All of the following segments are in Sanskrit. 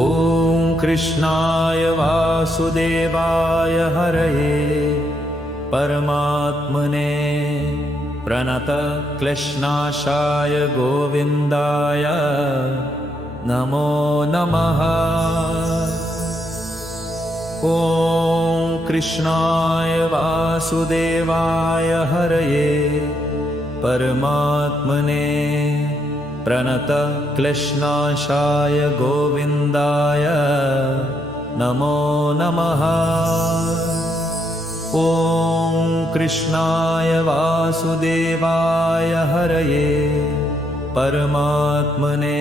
ॐ कृष्णाय वासुदेवाय हरये परमात्मने प्रणतक्लेशनाशाय गोविन्दाय नमो नमः। ॐ कृष्णाय वासुदेवाय हरये परमात्मने प्रणतक्लेशनाशाय गोविन्दाय नमो नमः। ॐ कृष्णाय वासुदेवाय हरये परमात्मने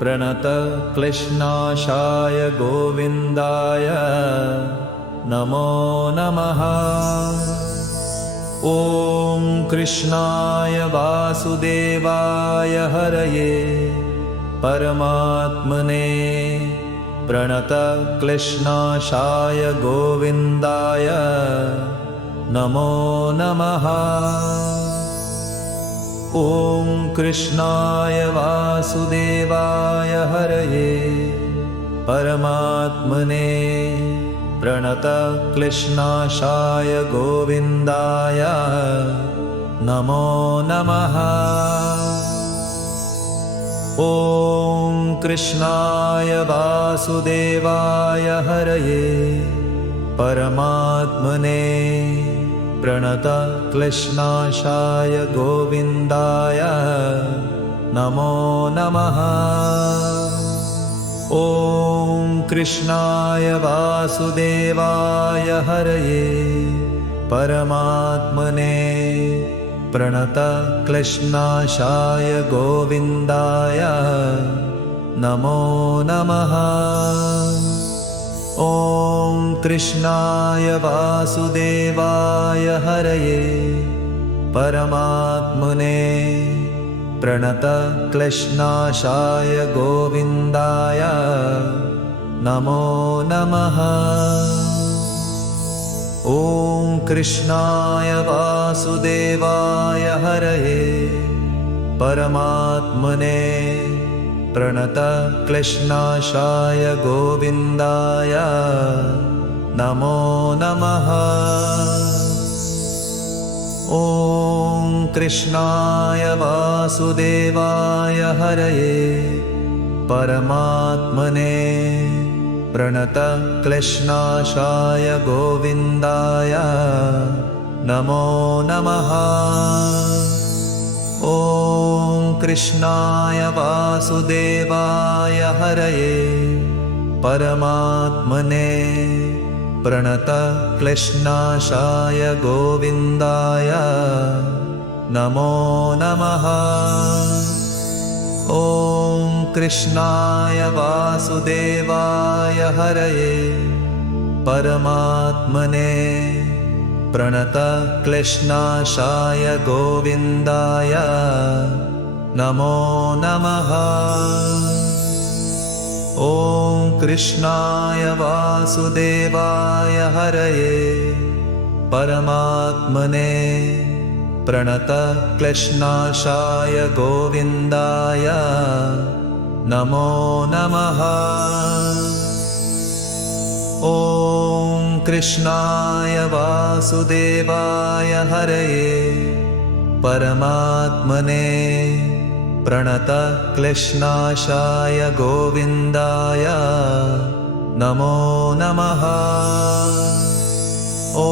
प्रणतक्लेशनाशाय गोविन्दाय नमो नमः। ॐ कृष्णाय वासुदेवाय हरये परमात्मने प्रणतक्लेशनाशाय गोविन्दाय नमो नमः। ॐ कृष्णाय वासुदेवाय हरये परमात्मने प्रणतक्लेशनाशाय गोविन्दाय नमो नमः। ॐ कृष्णाय वासुदेवाय हरये परमात्मने प्रणतक्लेशनाशाय गोविन्दाय नमो नमः। ॐ कृष्णाय वासुदेवाय हरये परमात्मने प्रणतक्लेशनाशाय गोविन्दाय नमो नमः। ॐ कृष्णाय वासुदेवाय हरये परमात्मने प्रणतक्लेशनाशाय गोविन्दाय नमो नमः। ॐ कृष्णाय वासुदेवाय हरये परमात्मने प्रणतक्लेशनाशाय गोविन्दाय नमो नमः। ॐ कृष्णाय वासुदेवाय हरये परमात्मने प्रणतक्लेशनाशाय गोविन्दाय नमो नमः। ॐ कृष्णाय वासुदेवाय हरये परमात्मने प्रणतक्लेशनाशाय गोविन्दाय नमो नमः। ॐ कृष्णाय वासुदेवाय हरये परमात्मने प्रणतक्लेशनाशाय गोविन्दाय नमो नमः। ॐ कृष्णाय वासुदेवाय हरये परमात्मने प्रणतक्लेशनाशाय गोविन्दाय नमो नमः। ॐ कृष्णाय वासुदेवाय हरये परमात्मने प्रणतक्लेशनाशाय गोविन्दाय नमो नमः। ॐ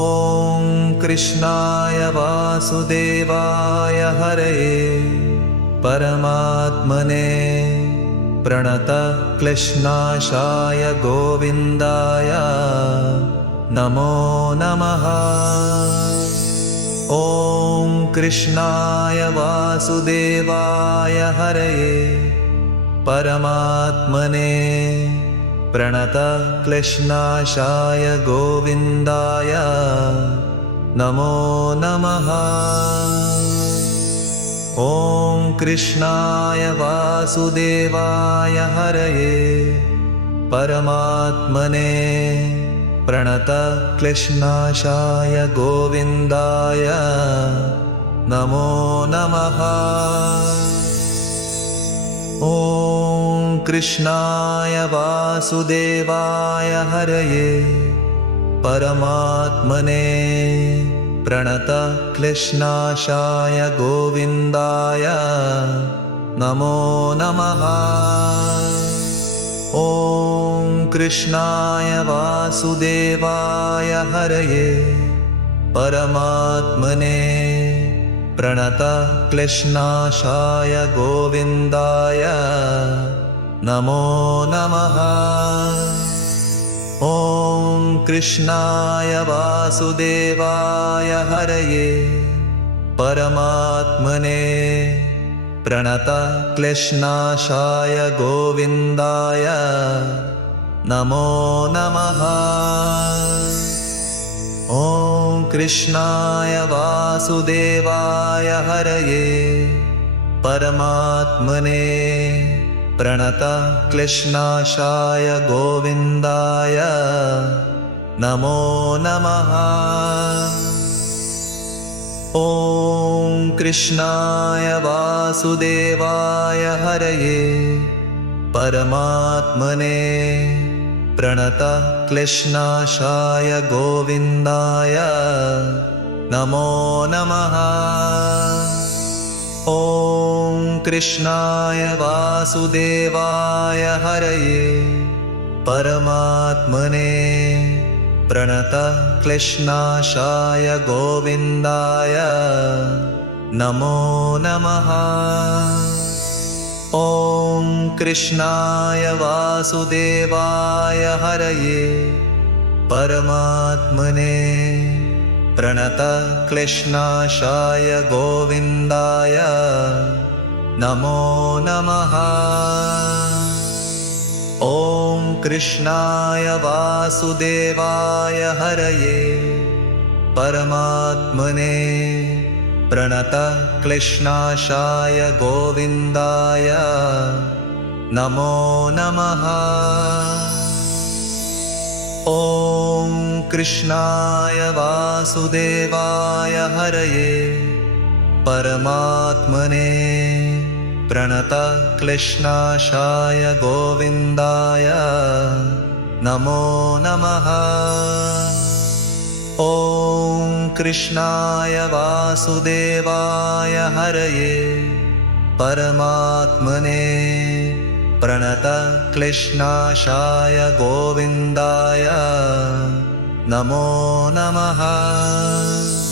कृष्णाय वासुदेवाय हरये परमात्मने प्रणतक्लेशनाशाय गोविन्दाय नमो नमः। ॐ कृष्णाय वासुदेवाय हरये परमात्मने प्रणतक्लेशनाशाय गोविन्दाय नमो नमः। ॐ कृष्णाय वासुदेवाय हरये परमात्मने प्रणतक्लेशनाशाय गोविन्दाय नमो नमः। ॐ कृष्णाय वासुदेवाय हरये परमात्मने प्रणतक्लेशनाशाय गोविन्दाय नमो नमः। ॐ कृष्णाय वासुदेवाय हरये परमात्मने प्रणतक्लेशनाशाय गोविन्दाय नमो नमः। ॐ कृष्णाय वासुदेवाय हरये परमात्मने प्रणतक्लेशनाशाय गोविन्दाय नमो नमः। ॐ कृष्णाय वासुदेवाय हरये परमात्मने प्रणतक्लेशनाशाय गोविन्दाय नमो नमः। ॐ कृष्णाय वासुदेवाय हरये परमात्मने प्रणतक्लेशनाशाय गोविन्दाय नमो नमः। ॐ कृष्णाय वासुदेवाय हरये परमात्मने प्रणतक्लेशनाशाय गोविन्दाय नमो नमः। ॐ कृष्णाय वासुदेवाय हरये परमात्मने प्रणतक्लेशनाशाय गोविन्दाय नमो नमः। ॐ कृष्णाय वासुदेवाय हरये परमात्मने प्रणतक्लेशनाशाय गोविन्दाय नमो नमः। ॐ कृष्णाय वासुदेवाय हरये परमात्मने प्रणतक्लेशनाशाय गोविन्दाय नमो नमः। ॐ कृष्णाय वासुदेवाय हरये परमात्मने प्रणतक्लेशनाशाय गोविन्दाय नमो नमः।